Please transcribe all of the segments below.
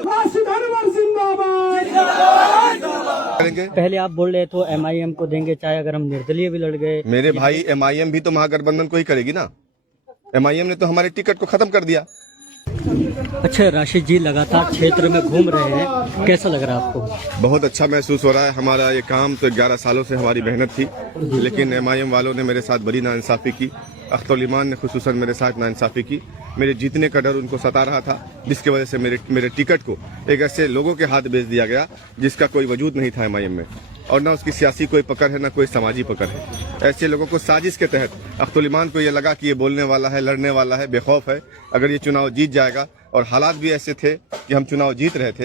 राशिद अनवर जिंदाबाद। पहले आप बोल रहे तो MIM को देंगे, चाहे अगर हम निर्दलीय भी लड़ गए। मेरे भाई MIM भी तो महागठबंधन को ही करेगी ना। MIM ने तो हमारे टिकट को खत्म कर दिया। अच्छा, राशिद जी लगातार क्षेत्र में घूम रहे हैं, कैसा लग रहा है आपको? बहुत अच्छा महसूस हो रहा है। हमारा ये काम तो 11 सालों से हमारी मेहनत थी, लेकिन MIM वालों ने मेरे साथ बड़ी नाइंसाफ़ी की। अख्तर ईमान ने खुसूसन मेरे साथ नाइंसाफ़ी की। मेरे जीतने का डर उनको सता रहा था, जिसकी वजह से मेरे टिकट को एक ऐसे लोगों के हाथ बेच दिया गया जिसका कोई वजूद नहीं था MIM में, और ना उसकी सियासी कोई पकड़ है, ना कोई समाजी पकड़ है। ऐसे लोगों को साजिश के तहत अख्तर ईमान को ये लगा कि ये बोलने वाला है, लड़ने वाला है, बेखौफ है, अगर ये चुनाव जीत जाएगा, और हालात भी ऐसे थे कि हम चुनाव जीत रहे थे।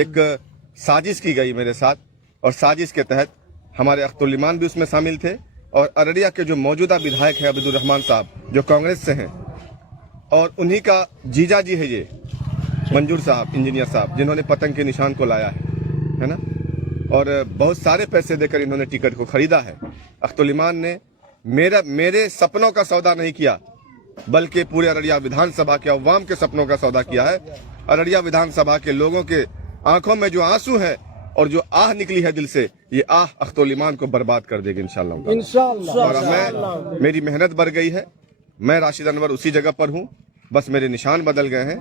एक साजिश की गई मेरे साथ, और साजिश के तहत हमारे अख्तर ईमान भी उसमें शामिल थे, और अररिया के जो मौजूदा विधायक है अब्दुल रहमान साहब, जो कांग्रेस से हैं, और उन्हीं का जीजा जी है ये मंजूर साहब, इंजीनियर साहब, जिन्होंने पतंग के निशान को लाया है ना, और बहुत सारे पैसे देकर इन्होंने टिकट को खरीदा है। अख्तर ईमान ने मेरे सपनों का सौदा नहीं किया, बल्कि पूरे अररिया विधानसभा के अवाम के सपनों का सौदा किया है। अररिया विधानसभा के लोगों के आंखों में जो आंसू है और जो आह निकली है दिल से, ये आह अख्तर ईमान को बर्बाद कर देगी इंशाअल्लाह। और मेरी मेहनत बढ़ गई है। मैं राशिद अनवर उसी जगह पर हूँ, बस मेरे निशान बदल गए हैं।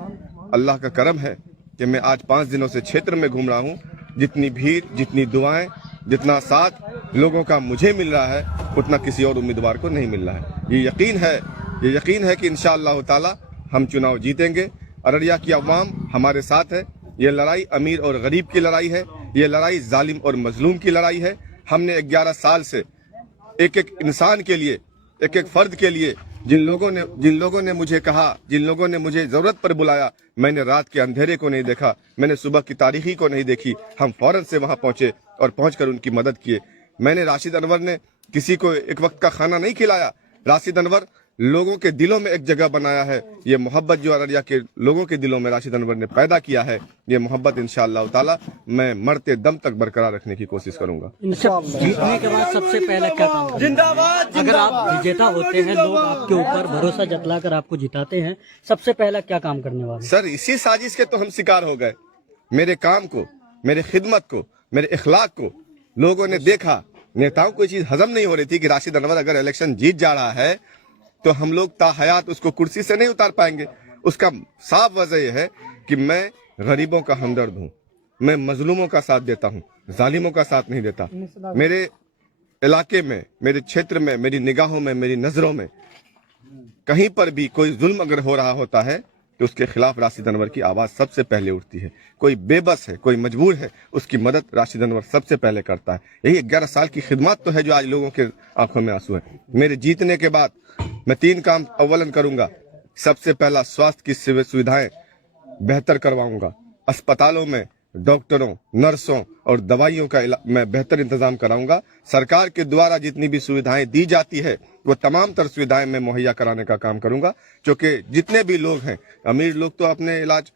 अल्लाह का करम है कि मैं आज 5 दिनों से क्षेत्र में घूम रहा हूँ। जितनी भीड़, जितनी दुआएं, जितना साथ लोगों का मुझे मिल रहा है, उतना किसी और उम्मीदवार को नहीं मिल रहा है। ये यकीन है कि इंशाअल्लाह ताला हम चुनाव जीतेंगे। अररिया की अवाम हमारे साथ है। ये लड़ाई अमीर और गरीब की लड़ाई है, ये लड़ाई जालिम और मजलूम की लड़ाई है। हमने 11 साल से एक एक इंसान के लिए, एक एक फर्द के लिए, जिन लोगों ने मुझे कहा, जिन लोगों ने मुझे जरूरत पर बुलाया, मैंने रात के अंधेरे को नहीं देखा, मैंने सुबह की तारीखी को नहीं देखी। हम फौरन से वहां पहुंचे और पहुंचकर उनकी मदद किए। मैंने राशिद अनवर ने किसी को एक वक्त का खाना नहीं खिलाया। राशिद अनवर लोगों के दिलों में एक जगह बनाया है। ये मोहब्बत जो अररिया के लोगों के दिलों में राशिद अनवर ने पैदा किया है, ये मोहब्बत इंशाअल्लाह ताला मैं मरते दम तक बरकरार रखने की कोशिश करूंगा। जीतने के बाद सबसे पहले क्या काम जिंदाबाद, अगर आप विजेता होते हैं, लोग आपके ऊपर भरोसा जतलाकर आपको जिताते हैं, सबसे पहला क्या काम करने वाले? सर, इसी साजिश के तो हम शिकार हो गए। मेरे काम को, मेरे खिदमत को, मेरे इखलाक को लोगों ने देखा। नेताओं को ये चीज हजम नहीं हो रही थी कि राशिद अनवर अगर इलेक्शन जीत जा रहा है तो हम लोग ताहयात उसको कुर्सी से नहीं उतार पाएंगे। उसका साफ वजह यह है कि मैं गरीबों का हमदर्द हूँ, मैं मजलूमों का साथ देता हूँ, जालिमों का साथ नहीं देता। मेरे इलाके में, मेरे क्षेत्र में, मेरी निगाहों में, मेरी नजरों में कहीं पर भी कोई जुल्म अगर हो रहा होता है तो उसके खिलाफ राशिद अनवर की आवाज सबसे पहले उठती है। कोई बेबस है, कोई मजबूर है, उसकी मदद राशिद अनवर सबसे पहले करता है। यही 11 साल की खिदमत तो है जो आज लोगों के आंखों में आंसू है। मेरे जीतने के बाद मैं 3 काम अव्वलन करूंगा। सबसे पहला, स्वास्थ्य की सुविधाएं बेहतर करवाऊंगा। अस्पतालों में डॉक्टरों, नर्सों और दवाइयों का मैं बेहतर इंतजाम कराऊंगा। सरकार के द्वारा जितनी भी सुविधाएं दी जाती है वो तमाम तर सुविधाएं मैं मुहैया कराने का काम करूंगा। क्योंकि जितने भी लोग हैं, अमीर लोग तो अपने इलाज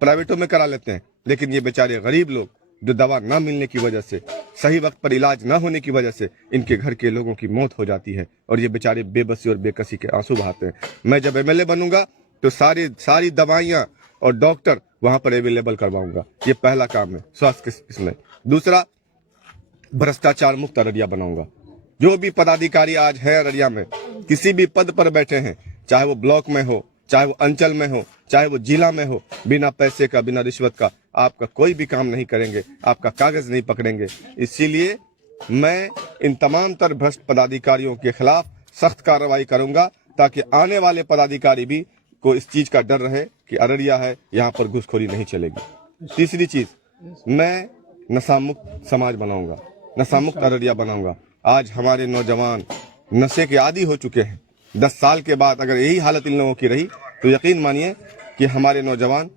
प्राइवेटों में करा लेते हैं, लेकिन ये बेचारे गरीब लोग जो दवा ना मिलने की वजह से, सही वक्त पर इलाज ना होने की वजह से इनके घर के लोगों की मौत हो जाती है, और ये बेचारे बेबसी और बेकसी के आंसू बहाते हैं। मैं जब MLA बनूंगा तो सारी दवाइयां और डॉक्टर वहां पर अवेलेबल करवाऊंगा। ये पहला काम है स्वास्थ्य के इसमें। दूसरा, भ्रष्टाचार मुक्त अररिया बनाऊंगा। जो भी पदाधिकारी आज है अररिया में, किसी भी पद पर बैठे हैं, चाहे वो ब्लॉक में हो, चाहे वो अंचल में हो, चाहे वो जिला में हो, बिना पैसे का, बिना रिश्वत का आपका कोई भी काम नहीं करेंगे, आपका कागज नहीं पकड़ेंगे। इसीलिए मैं इन तमाम तर भ्रष्ट पदाधिकारियों के खिलाफ सख्त कार्रवाई करूंगा, ताकि आने वाले पदाधिकारी भी को इस चीज का डर रहे कि अररिया है, यहाँ पर घुसखोरी नहीं चलेगी। तीसरी चीज, मैं नशा मुक्त समाज बनाऊंगा, नशा मुक्त अररिया बनाऊंगा। आज हमारे नौजवान नशे के आदी हो चुके हैं। 10 साल के बाद अगर यही हालत इन लोगों की रही तो यकीन मानिए कि हमारे नौजवान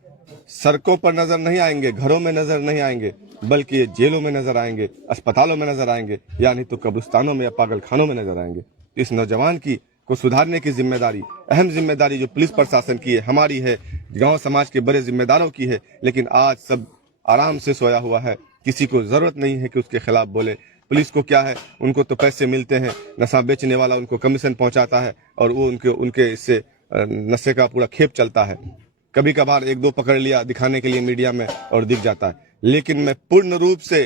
सड़कों पर नजर नहीं आएंगे, घरों में नजर नहीं आएंगे, बल्कि ये जेलों में नजर आएंगे, अस्पतालों में नजर आएंगे, या नहीं तो कब्रिस्तानों में या पागल खानों में नजर आएंगे। इस नौजवान की को सुधारने की जिम्मेदारी, अहम जिम्मेदारी जो पुलिस प्रशासन की है, हमारी है, गांव समाज के बड़े जिम्मेदारों की है। लेकिन आज सब आराम से सोया हुआ है, किसी को जरूरत नहीं है कि उसके खिलाफ बोले। पुलिस को क्या है, उनको तो पैसे मिलते हैं, नशा बेचने वाला उनको कमीशन पहुंचाता है और वो उनके इससे नशे का पूरा खेप चलता है। कभी कभार एक दो पकड़ लिया दिखाने के लिए मीडिया में और दिख जाता है, लेकिन मैं पूर्ण रूप से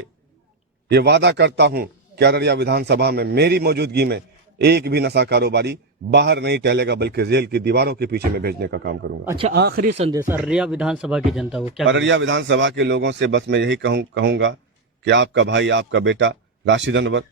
ये वादा करता हूं कि अररिया विधानसभा में मेरी मौजूदगी में एक भी नशा कारोबारी बाहर नहीं टहलेगा, बल्कि जेल की दीवारों के पीछे में भेजने का काम करूंगा। अच्छा, आखिरी संदेश अररिया विधानसभा की जनता को क्या? अररिया विधानसभा के लोगों से बस मैं यही कहूंगा कि आपका भाई, आपका बेटा राशिद अनवर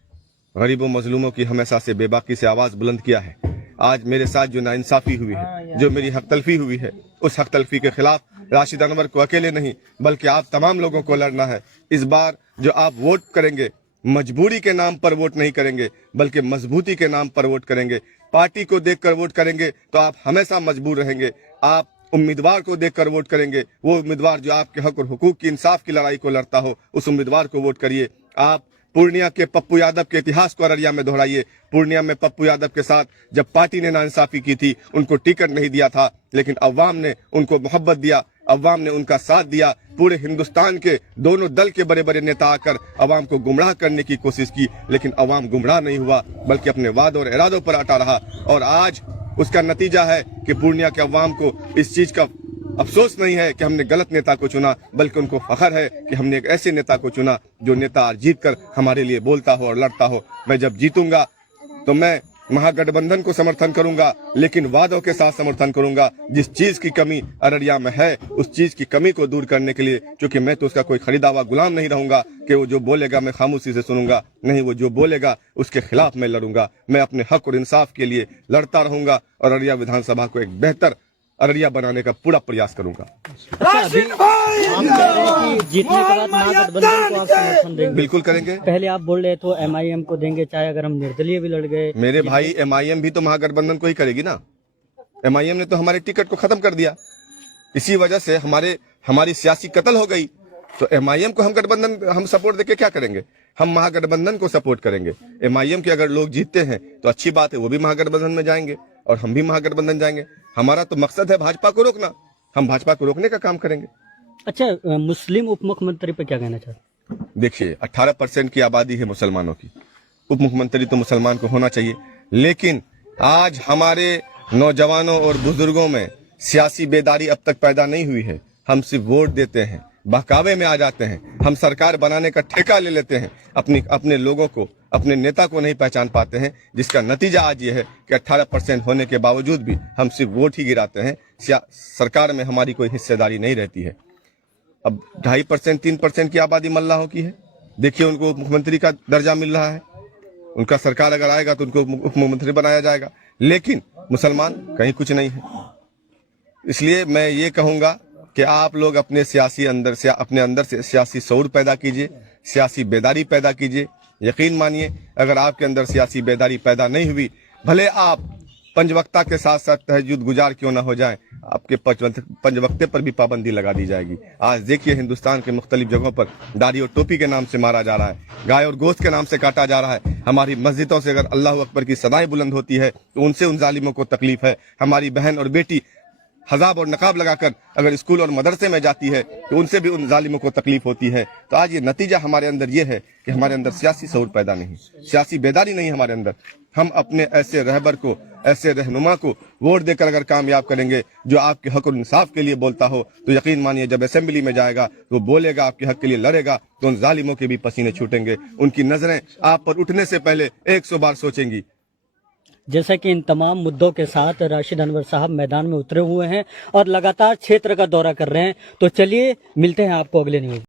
गरीबों मजलूमों की हमेशा से बेबाकी से आवाज बुलंद किया है। आज मेरे साथ जो नाइंसाफी हुई है, जो मेरी हक तलफी हुई है, उस हक तलफी के खिलाफ राशिद अनवर को अकेले नहीं बल्कि आप तमाम लोगों को लड़ना है। इस बार जो आप वोट करेंगे, मजबूरी के नाम पर वोट नहीं करेंगे बल्कि मजबूती के नाम पर वोट करेंगे। पार्टी को देखकर वोट करेंगे तो आप हमेशा मजबूर रहेंगे। आप उम्मीदवार को देखकर वोट करेंगे, वो उम्मीदवार जो आपके हक और हुकूक की इंसाफ की लड़ाई को लड़ता हो, उस उम्मीदवार को वोट करिए। आप पूर्णिया के पप्पू यादव के इतिहास को अररिया में दोहराइए। पूर्णिया में पप्पू यादव के साथ जब पार्टी ने नाइंसाफी की थी, उनको टिकट नहीं दिया था, लेकिन अवाम ने उनको मोहब्बत दिया, अवाम ने उनका साथ दिया। पूरे हिंदुस्तान के दोनों दल के बड़े बड़े नेता आकर अवाम को गुमराह करने की कोशिश की, लेकिन अवाम गुमराह नहीं हुआ बल्कि अपने वादों और इरादों पर अटा रहा। और आज उसका नतीजा है कि पूर्णिया के अवाम को इस चीज का अफसोस नहीं है कि हमने गलत नेता को चुना, बल्कि उनको फख्र है कि हमने एक ऐसे नेता को चुना जो नेता आज जीत कर हमारे लिए बोलता हो और लड़ता हो। मैं जब जीतूंगा तो मैं महागठबंधन को समर्थन करूंगा, लेकिन वादों के साथ समर्थन करूंगा। जिस चीज की कमी अररिया में है, उस चीज की कमी को दूर करने के लिए, क्योंकि मैं तो उसका कोई खरीदा हुआ गुलाम नहीं रहूंगा कि वो जो बोलेगा मैं खामोशी से सुनूंगा। नहीं, वो जो बोलेगा उसके खिलाफ मैं लड़ूंगा। मैं अपने हक और इंसाफ के लिए लड़ता रहूंगा और अररिया विधानसभा को एक बेहतर अररिया बनाने का पूरा प्रयास करूंगा। अच्छा, अभी आप कह रहे हैं कि जीतने के बाद महागठबंधन को आप समर्थन देंगे? बिल्कुल करेंगे। पहले आप बोल रहे तो MIM को देंगे, चाहे अगर हम निर्दलीय भी लड़ गए। मेरे भाई, MIM भी तो महागठबंधन को ही करेगी ना। MIM ने तो हमारे टिकट को खत्म कर दिया, इसी वजह से हमारी सियासी कत्ल हो गई। तो MIM को हम सपोर्ट देके क्या करेंगे? हम महागठबंधन को सपोर्ट करेंगे। MIM के अगर लोग जीतते हैं तो अच्छी बात है, वो भी महागठबंधन में जाएंगे और हम भी महागठबंधन जाएंगे। हमारा तो मकसद है भाजपा को रोकना, हम भाजपा को रोकने का काम करेंगे। अच्छा, मुस्लिम उप मुख्यमंत्री पे क्या कहना चाहते हैं? देखिए, 18% की आबादी है मुसलमानों की, उप मुख्यमंत्री तो मुसलमान को होना चाहिए। लेकिन आज हमारे नौजवानों और बुजुर्गों में सियासी बेदारी अब तक पैदा नहीं हुई है। हम सिर्फ वोट देते हैं, बहकावे में आ जाते हैं, हम सरकार बनाने का ठेका ले लेते हैं, अपने लोगों को, अपने नेता को नहीं पहचान पाते हैं, जिसका नतीजा आज ये है कि 18% होने के बावजूद भी हम सिर्फ वोट ही गिराते हैं। सरकार में हमारी कोई हिस्सेदारी नहीं रहती है। अब 2.5% 3% की आबादी मल्लाहों की है। देखिए, उनको मुख्यमंत्री का दर्जा मिल रहा है, उनका सरकार अगर आएगा तो उनको उप मुख्यमंत्री बनाया जाएगा, लेकिन मुसलमान कहीं कुछ नहीं है। इसलिए मैं ये कहूंगा कि आप लोग अपने अंदर से सियासी शऊर पैदा कीजिए, सियासी बेदारी पैदा कीजिए। यकीन मानिए, अगर आपके अंदर सियासी बेदारी पैदा नहीं हुई, भले आप पंचवक्ता के साथ साथ तहज्जुद गुजार क्यों ना हो जाएं, आपके पंचवक्ते पर भी पाबंदी लगा दी जाएगी। आज देखिए, हिंदुस्तान के मुख्तलिफ जगहों पर दाढ़ी और टोपी के नाम से मारा जा रहा है, गाय और गोश्त के नाम से काटा जा रहा है। हमारी मस्जिदों से अगर अल्लाह अकबर की सदाएं बुलंद होती है तो उनसे उन जालिमों को तकलीफ है। हमारी बहन और बेटी हजाब और नकाब लगाकर अगर स्कूल और मदरसे में जाती है तो उनसे भी उन जालिमों को तकलीफ होती है। तो आज ये नतीजा हमारे अंदर ये है कि हमारे अंदर सियासी शऊर पैदा नहीं, सियासी बेदारी नहीं हमारे अंदर। हम अपने ऐसे रहबर को, ऐसे रहनुमा को वोट देकर अगर कामयाब करेंगे जो आपके हक और इंसाफ के लिए बोलता हो, तो यकीन मानिए जब असेंबली में जाएगा तो बोलेगा, आपके हक के लिए लड़ेगा, तो उन जालिमों के भी पसीने छूटेंगे। उनकी नजरें आप पर उठने से पहले 100 बार सोचेंगी। जैसा कि इन तमाम मुद्दों के साथ राशिद अनवर साहब मैदान में उतरे हुए हैं और लगातार क्षेत्र का दौरा कर रहे हैं। तो चलिए मिलते हैं आपको अगले न्यूज।